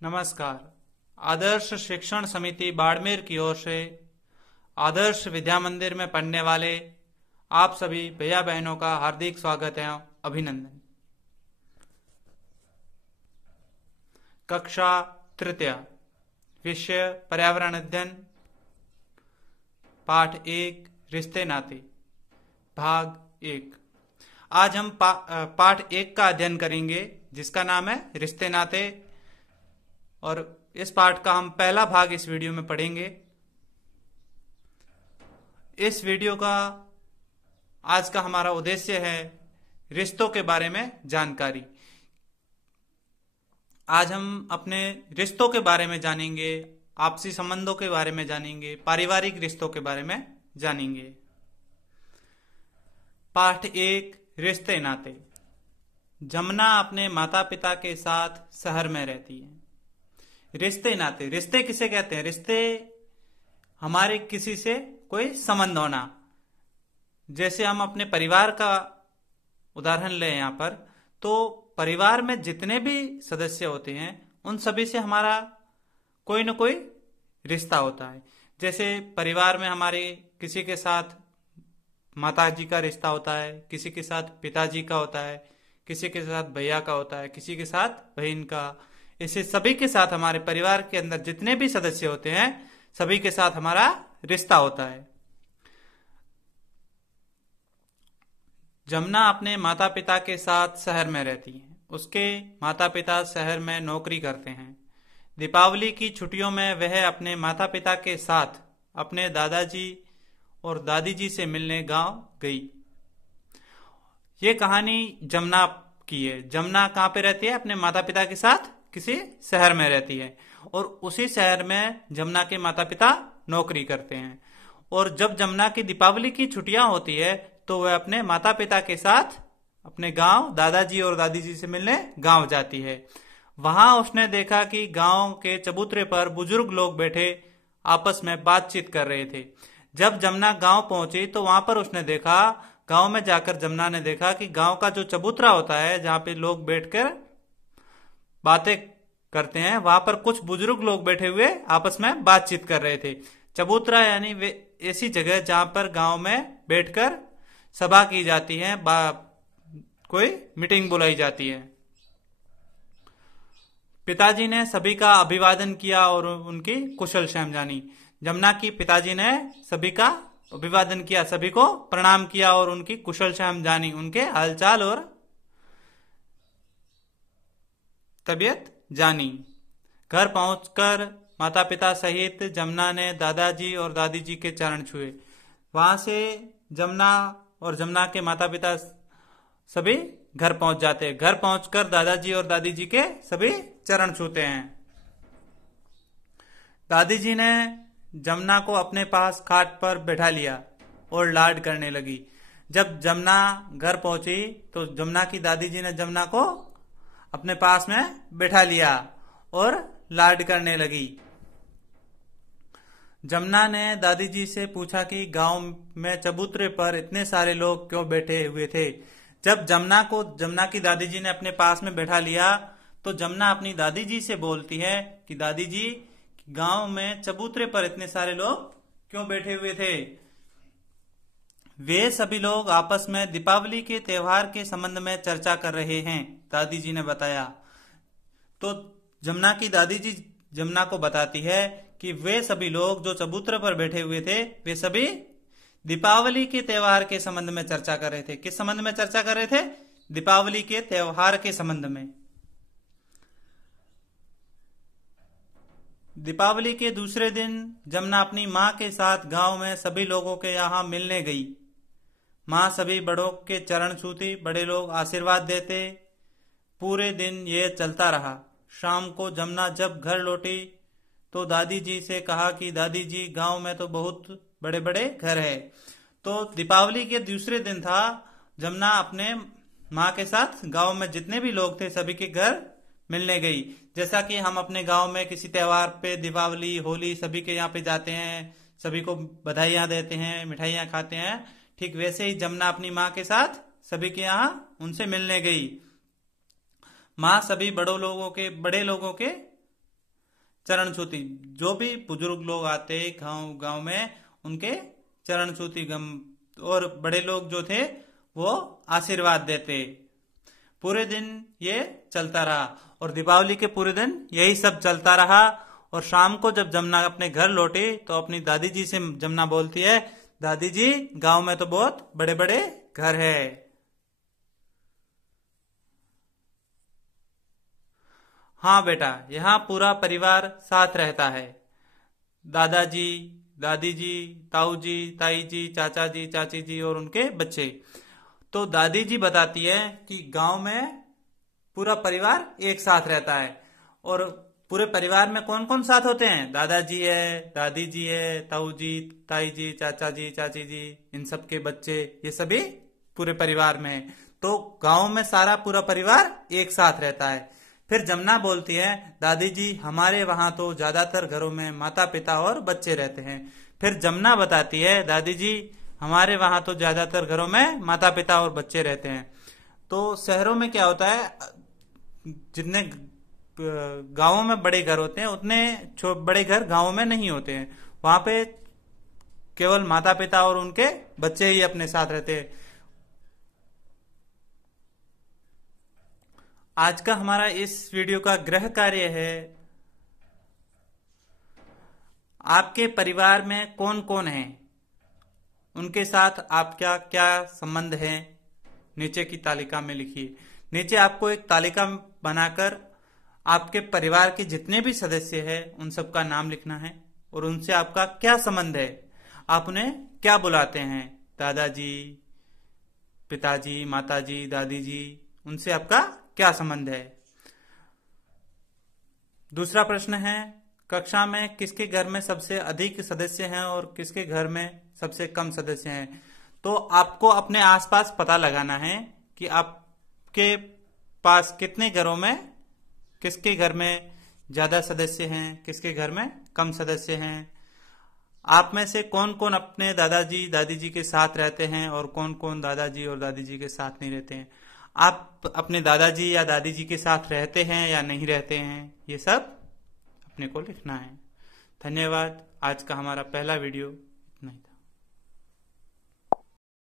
नमस्कार। आदर्श शिक्षण समिति बाड़मेर की ओर से आदर्श विद्या मंदिर में पढ़ने वाले आप सभी भैया बहनों का हार्दिक स्वागत है, अभिनंदन। कक्षा तृतीय, विषय पर्यावरण अध्ययन, पाठ 1 रिश्ते नाते, भाग 1। आज हम पाठ 1 का अध्ययन करेंगे जिसका नाम है रिश्ते नाते, और इस पाठ का हम पहला भाग इस वीडियो में पढ़ेंगे। इस वीडियो का आज का हमारा उद्देश्य है रिश्तों के बारे में जानकारी। आज हम अपने रिश्तों के बारे में जानेंगे, आपसी संबंधों के बारे में जानेंगे, पारिवारिक रिश्तों के बारे में जानेंगे। पाठ 1 रिश्ते नाते। जमुना अपने माता पिता के साथ शहर में रहती है। रिश्ते नाते, रिश्ते किसे कहते हैं? रिश्ते हमारे किसी से कोई संबंध होना। जैसे हम अपने परिवार का उदाहरण लें यहाँ पर, तो परिवार में जितने भी सदस्य होते हैं उन सभी से हमारा कोई न कोई रिश्ता होता है। जैसे परिवार में हमारे किसी के साथ माता जी का रिश्ता होता है, किसी के साथ पिताजी का होता है, किसी के साथ भैया का होता है, किसी के साथ बहन का। इसे सभी के साथ, हमारे परिवार के अंदर जितने भी सदस्य होते हैं सभी के साथ हमारा रिश्ता होता है। जमुना अपने माता पिता के साथ शहर में रहती है। उसके माता पिता शहर में नौकरी करते हैं। दीपावली की छुट्टियों में वह अपने माता पिता के साथ अपने दादाजी और दादी जी से मिलने गांव गई। ये कहानी जमुना की है। जमुना कहाँ पे रहती है? अपने माता पिता के साथ किसी शहर में रहती है, और उसी शहर में जमुना के माता पिता नौकरी करते हैं। और जब जमुना की दीपावली की छुट्टियां होती है तो वह अपने माता पिता के साथ अपने गांव दादाजी और दादी जी से मिलने गांव जाती है। वहां उसने देखा कि गांव के चबूतरे पर बुजुर्ग लोग बैठे आपस में बातचीत कर रहे थे। जब जमुना गांव पहुंची तो वहां पर उसने देखा, गांव में जाकर जमुना ने देखा कि गांव का जो चबूतरा होता है जहां पे लोग बैठकर बातें करते हैं, वहां पर कुछ बुजुर्ग लोग बैठे हुए आपस में बातचीत कर रहे थे। चबूतरा यानी वे ऐसी जगह जहां पर गांव में बैठकर सभा की जाती है, कोई मीटिंग बुलाई जाती है। पिताजी ने सभी का अभिवादन किया और उनकी कुशल क्षेम जानी। जमुना की पिताजी ने सभी का अभिवादन किया, सभी को प्रणाम किया और उनकी कुशल क्षेम जानी, उनके हालचाल और तबीयत जानी। घर पहुंचकर माता पिता सहित जमुना ने दादाजी और दादी जी के चरण छुए। वहां से जमुना और जमुना के माता पिता सभी घर पहुंच जाते हैं। घर पहुंचकर दादाजी और दादी जी के सभी चरण छूते हैं। दादी जी ने जमुना को अपने पास खाट पर बैठा लिया और लाड करने लगी। जब जमुना घर पहुंची तो जमुना की दादी जी ने जमुना को अपने पास में बैठा लिया और लाड करने लगी। जमुना ने दादी जी से पूछा कि गांव में चबूतरे पर इतने सारे लोग क्यों बैठे हुए थे। जब जमुना की दादी जी ने अपने पास में बैठा लिया तो जमुना अपनी दादी जी से बोलती है कि दादी जी, गांव में चबूतरे पर इतने सारे लोग क्यों बैठे हुए थे? वे सभी लोग आपस में दीपावली के त्योहार के संबंध में चर्चा कर रहे हैं, दादी जी ने बताया। तो जमुना की दादी जी जमुना को बताती है कि वे सभी लोग जो चबूतरे पर बैठे हुए थे वे सभी दीपावली के त्योहार के संबंध में चर्चा कर रहे थे। किस संबंध में चर्चा कर रहे थे? दीपावली के त्योहार के संबंध में। दीपावली के दूसरे दिन जमुना अपनी मां के साथ गांव में सभी लोगों के यहां मिलने गई। मां सभी बड़ों के चरण छूती, बड़े लोग आशीर्वाद देते। पूरे दिन ये चलता रहा। शाम को जमुना जब घर लौटी तो दादी जी से कहा कि दादी जी, गांव में तो बहुत बड़े बड़े घर है। तो दीपावली के दूसरे दिन था। जमुना अपने माँ के साथ गांव में जितने भी लोग थे सभी के घर मिलने गई। जैसा कि हम अपने गांव में किसी त्योहार पे, दिवाली, होली, सभी के यहाँ पे जाते हैं, सभी को बधाइयां देते हैं, मिठाइयां खाते हैं, ठीक वैसे ही जमुना अपनी माँ के साथ सभी के यहाँ उनसे मिलने गई। माँ सभी बड़े लोगों के चरण छूती, जो भी बुजुर्ग लोग आते गांव गांव में उनके चरण छूती गम, और बड़े लोग जो थे वो आशीर्वाद देते। पूरे दिन ये चलता रहा और दीपावली के पूरे दिन यही सब चलता रहा। और शाम को जब जमुना अपने घर लौटी तो अपनी दादी जी से जमुना बोलती है, दादी जी गांव में तो बहुत बड़े बड़े घर है। हाँ बेटा, यहाँ पूरा परिवार साथ रहता है, दादाजी, दादी जी, ताऊ जी, ताई जी, चाचा जी, चाची जी और उनके बच्चे। तो दादी जी बताती है कि गांव में पूरा परिवार एक साथ रहता है। और पूरे परिवार में कौन कौन साथ होते हैं? दादाजी है, दादी जी है, ताऊ जी, ताई जी, चाचा जी, चाची जी, इन सब के बच्चे, ये सभी पूरे परिवार में हैं। तो गांव में सारा पूरा परिवार एक साथ रहता है। फिर जमुना बोलती है, दादी जी हमारे वहां तो ज्यादातर घरों में माता पिता और बच्चे रहते हैं। फिर जमुना बताती है, दादी जी हमारे वहां तो ज्यादातर घरों में माता पिता और बच्चे रहते हैं। तो शहरों में क्या होता है, जितने गांवों में बड़े घर होते हैं उतने बड़े घर गांवों में नहीं होते हैं। वहां पे केवल माता पिता और उनके बच्चे ही अपने साथ रहते हैं। आज का हमारा इस वीडियो का गृह कार्य है, आपके परिवार में कौन कौन है, उनके साथ आपका क्या संबंध है, नीचे की तालिका में लिखिए। नीचे आपको एक तालिका बनाकर आपके परिवार के जितने भी सदस्य हैं उन सबका नाम लिखना है और उनसे आपका क्या संबंध है, आप उन्हें क्या बुलाते हैं, दादाजी, पिताजी, माताजी, दादी जी, उनसे आपका क्या संबंध है। दूसरा प्रश्न है, कक्षा में किसके घर में सबसे अधिक सदस्य हैं और किसके घर में सबसे कम सदस्य हैं। तो आपको अपने आसपास पता लगाना है कि आपके पास कितने घरों में किसके घर में ज्यादा सदस्य हैं, किसके घर में कम सदस्य हैं। आप में से कौन कौन अपने दादाजी दादी जी के साथ रहते हैं और कौन कौन दादाजी और दादी जी के साथ नहीं रहते हैं। आप अपने दादाजी या दादी जी के साथ रहते हैं या नहीं रहते हैं, ये सब अपने को लिखना है। धन्यवाद। आज का हमारा पहला वीडियो